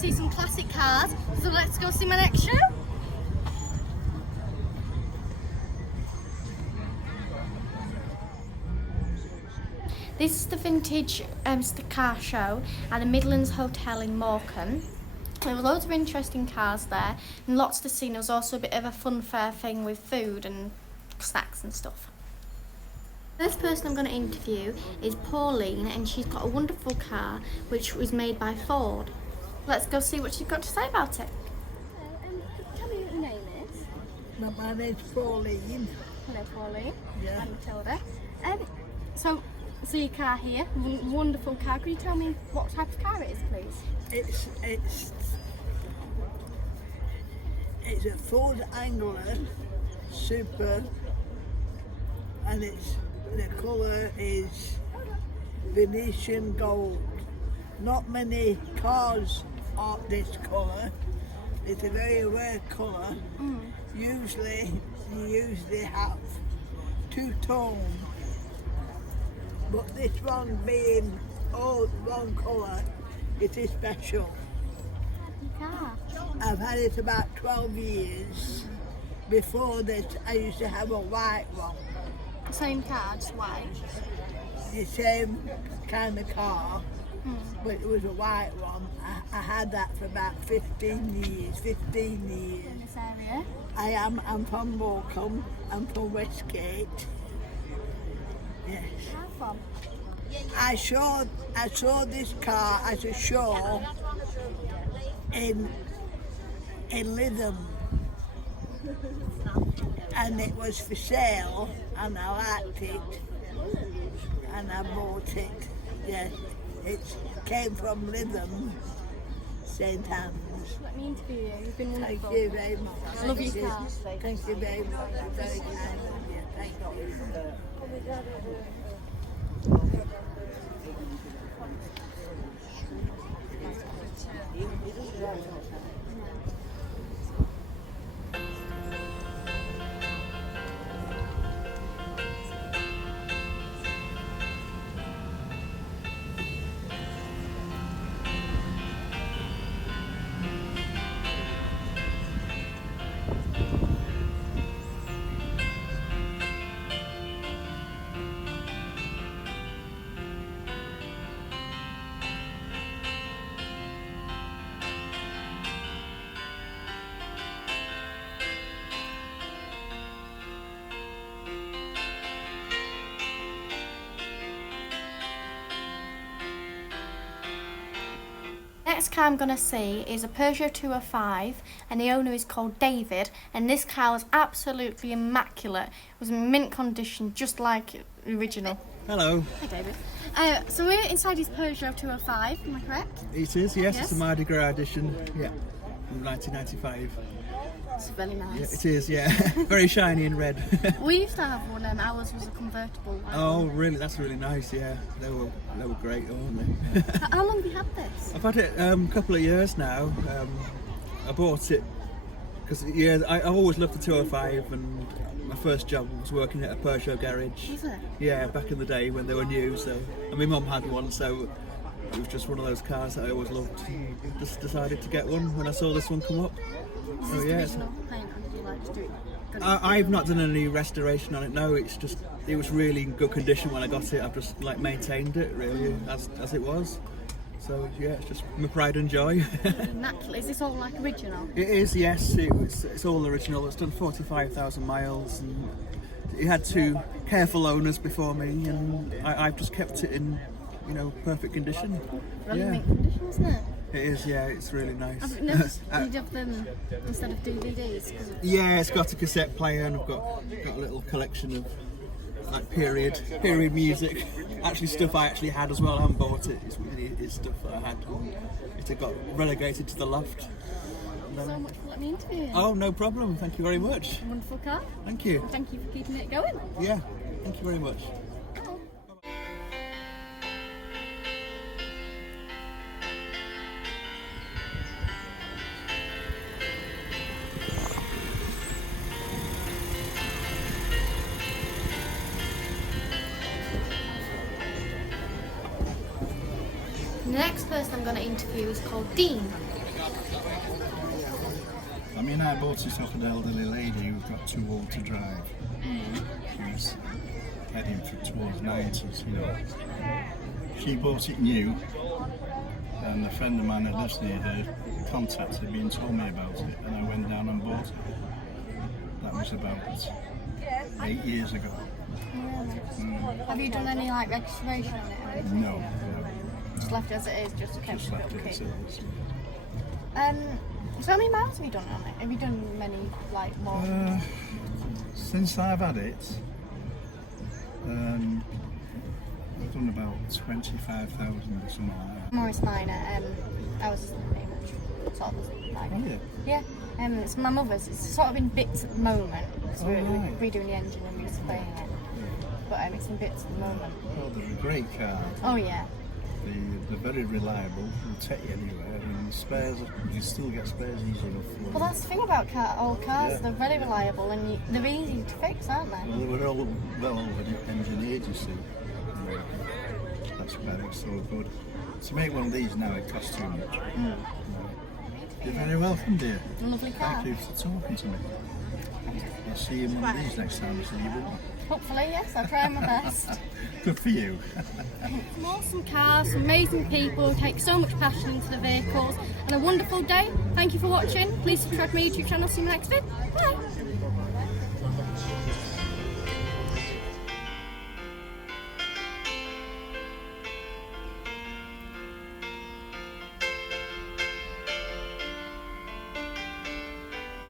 see some classic cars, so let's go see my next show. This is the vintage car show at the Midland Hotel in Morecambe. There were loads of interesting cars there and lots to see. There was also a bit of a fun fair thing with food and snacks and stuff. The first person I'm going to interview is Pauline, and she's got a wonderful car which was made by Ford. Let's go see what she's got to say about it. Tell me what your name is. My name's Pauline. Hello Pauline. Yeah. I'm Matilda. So your car here, wonderful car. Could you tell me what type of car it is, please? It's a Ford Angler Super, and the colour is Venetian gold. Not many cars are this colour. It's a very rare colour. Usually you have two-tone, but this one being all one colour, it is special. Car. I've had it about 12 years. Before this, I used to have a white one. Same car, just white. The same kind of car, but it was a white one. I had that for about 15 years. In this area. I'm from Morecambe. I'm from Westgate. Yes. How from? I saw this car at a show in Lytham, and it was for sale, and I liked it, and I bought it. Yes, it came from Lytham, St Anne's. Let me interview you. You've been wonderful. Thank you very much. Love your car. Thank you very much. Very kind of you. Thank you. Next car I'm going to see is a Peugeot 205, and the owner is called David, and this car was absolutely immaculate. It was in mint condition, just like the original. Hello. Hi David. So we're inside his Peugeot 205, am I correct? It is, yes. Yes. It's a Mardi Gras edition, yeah, from 1995. It's very nice. Yeah, it is, yeah. Very shiny and red. We used to have one, ours was a convertible. Oh, really? That's really nice, yeah. They were great, weren't they? How long have you had this? I've had it a couple of years now. I bought it because, yeah, I always loved the 205, and my first job was working at a Peugeot garage. Was it? Yeah, back in the day when they were new, so, and my mum had one, so it was just one of those cars that I always loved. Just decided to get one when I saw this one come up. Is this the original paint, or did you like to do it? I've not done any restoration on it. No, it was really in good condition when I got it. I've just maintained it really as it was. So yeah, it's just my pride and joy. Immaculate. Is this all like original? It is, yes. It's all original. It's done 45,000 miles, and it had two careful owners before me, and I've just kept it in, perfect condition. Really Yeah. mint condition, isn't it? It is, yeah. It's really nice. I've noticed you'd have them instead of DVDs. Yeah, it's got a cassette player, and I've got a little collection of like period music. Actually, stuff I actually had as well. I haven't bought it. It's stuff that I had. It got relegated to the loft. Thank you so much for letting me interview you. Oh, no problem. Thank you very much. Wonderful car. Thank you. Thank you for keeping it going. Yeah, thank you very much. The next person I'm going to interview is called Dean. I mean, I bought this off an elderly lady who got too old to drive. She was heading towards 90s, you know. She bought it new, and a friend of mine that lives near her contacted me and told me about it, and I went down and bought it. That was about 8 years ago. Have you done any like registration on it? Or anything? No, Just left it as it is, just to keep just it left it okay. as it is. So how many miles have you done on it? Have you done many, like more? Since I've had it, I've done about 25,000 or something like that. Morris Minor, I was sort of like, Oh yeah. yeah, it's my mother's. It's sort of in bits at the moment. So we're right. redoing the engine and replaying it. But it's in bits at the moment. Well, they're a great car. Oh yeah. They're very reliable. They'll take you anywhere. And the spares, you can still get spares easy enough for Well, that's the thing about old cars. Yeah. They're very reliable and they're easy to fix, aren't they? Well, they were all well engineered, you see. That's why it's so good. To make one of these now, it costs too much. You're very welcome, dear. A lovely car. Thank you for talking to me. I'll see you in one of these next time. So you will. Hopefully, yes. I'll try my best. Good for you. Some awesome cars, some amazing people, take so much passion into the vehicles, and a wonderful day. Thank you for watching. Please subscribe to my YouTube channel. See you in the next video. Bye.